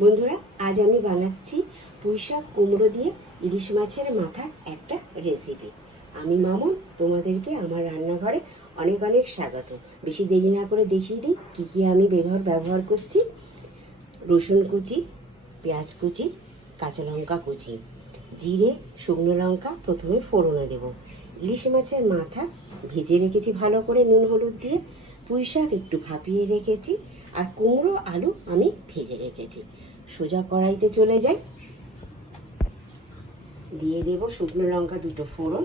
বন্ধুরা, আজ আমি বানাচ্ছি পুঁইশাক কুমড়ো দিয়ে ইলিশ মাছের মাথার একটা রেসিপি। আমি মামুন, তোমাদেরকে আমার রান্নাঘরে অনেক অনেক স্বাগত। বেশি দেরি না করে দেখিয়ে দিই কী কী আমি ব্যবহার করছি। রসুন কুচি, পেঁয়াজ কুচি, কাঁচা লঙ্কা কুচি, জিরে, শুকনো লঙ্কা প্রথমে ফোড়নে দেব। ইলিশ মাছের মাথা ভেজে রেখেছি ভালো করে নুন হলুদ দিয়ে। পুঁইশাক একটু ভাপিয়ে রেখেছি, আর কুমড়ো আলু আমি ভেজে রেখেছি। সোজা কড়াইতে চলে যাই, দিয়ে দেব শুকনো লঙ্কা দুটো ফোড়ন।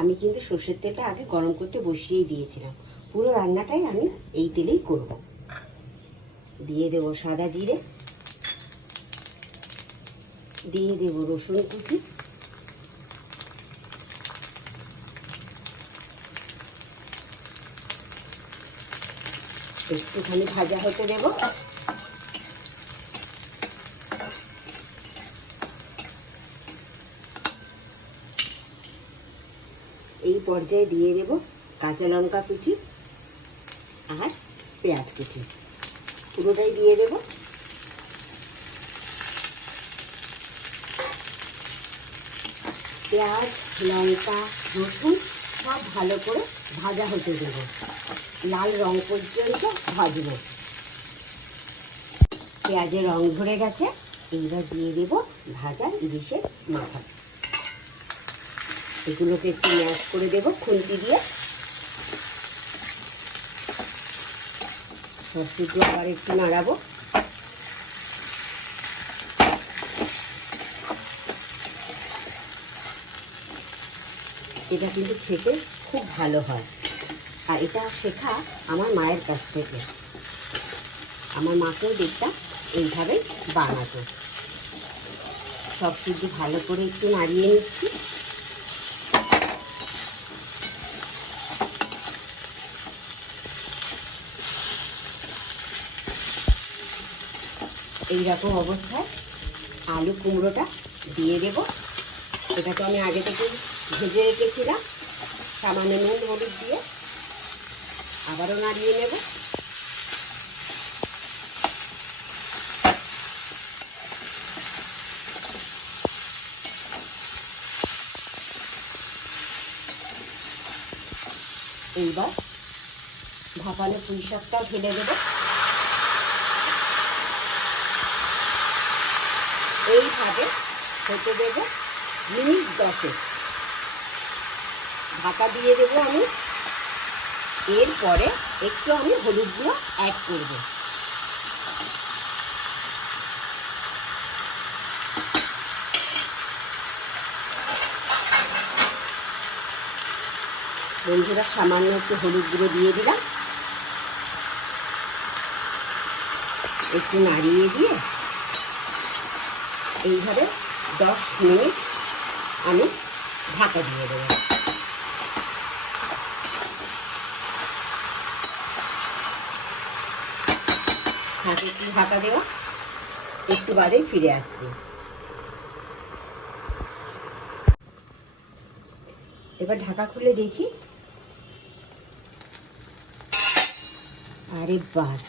আমি কিন্তু সর্ষের তেলটা আগে গরম করতে বসিয়ে দিয়েছিলাম, পুরো রান্নাটাই আমি এই তেলেই করব। দিয়ে দেব সাদা জিরে, দিয়ে দেব রসুন কুচি, একটুখানি ভাজা হতে দেব। এই পর্যায়ে দিয়ে দেব কাঁচা লঙ্কা কুচি আর পেঁয়াজ কুচি, পুরোটাই দিয়ে দেব। পেঁয়াজ, লঙ্কা, রসুন সব ভালো করে ভাজা হতে দেব, লাল রং পর্যন্ত ভাজব। পেঁয়াজের রং ধরে গেছে, এইবার দিয়ে দেব ভাজা ইলিশের মাথা। এগুলোকে একটু ম্যাশ করে দেব খুন্তি দিয়ে। সবটুকু আবার একটু নাড়াবো। এটা কিন্তু খেতে খুব ভালো হয়, আর এটা শেখা আমার মায়ের কাছ থেকে। আমার মাকেও দেখতাম এইভাবেই বানাতো। সব কিছু ভালো করে একটু নাড়িয়ে নিচ্ছি। এইরকম অবস্থায় আলু কুমড়োটা দিয়ে দেব। এটা তো আমি আগে থেকে ভেজে রেখেছিলাম, সামান্য নুন হলুদ দিয়ে আবারও নাড়িয়ে নেব। এইবার ভাপানো পুঁইশাকটা ঢেলে দেব। এইভাবে হতে দেব মিনিট 10। ঢাকা দিয়ে দেবো আমি। এরপরে একটু আমি হলুদ গুঁড়ো অ্যাড করব। বন্ধুরা, সামান্য একটু হলুদ গুঁড়ো দিয়ে দিলাম। একটু নাড়িয়ে দিয়ে এইভাবে 10 মিনিট আমি ঢাকা দিয়ে দেবো। একটু ঢাকা দেওয়া, একটু বাদে ফিরে আসছি। এবার ঢাকা খুলে দেখি, আরে বাস,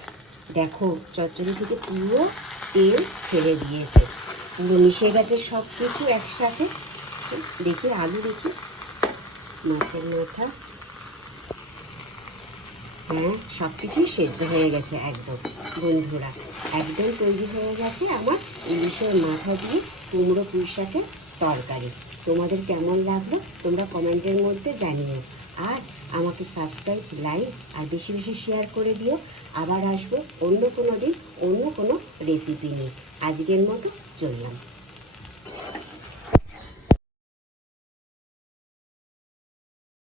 দেখো চচ্চড়ি থেকে পুরো তেল ছেড়ে দিয়েছে, পুরো মিশে গেছে সব কিছু একসাথে। দেখি আলু, দেখি মাছের মাথা, হ্যাঁ সব কিছুই সেদ্ধ হয়ে গেছে একদম। বন্ধুরা, একদম তৈরি হয়ে গেছে আমার ইলিশের মাথা দিয়ে কুমড়ো পুঁইশাকের তরকারি। তোমাদের কেমন লাগলো তোমরা কমেন্টের মধ্যে জানিও, আর আমাকে সাবস্ক্রাইব, লাইক আর বেশি বেশি শেয়ার করে দিও। আবার আসবো অন্য কোনো দিন অন্য কোনো রেসিপি নিয়ে। আজকের মতো চললাম।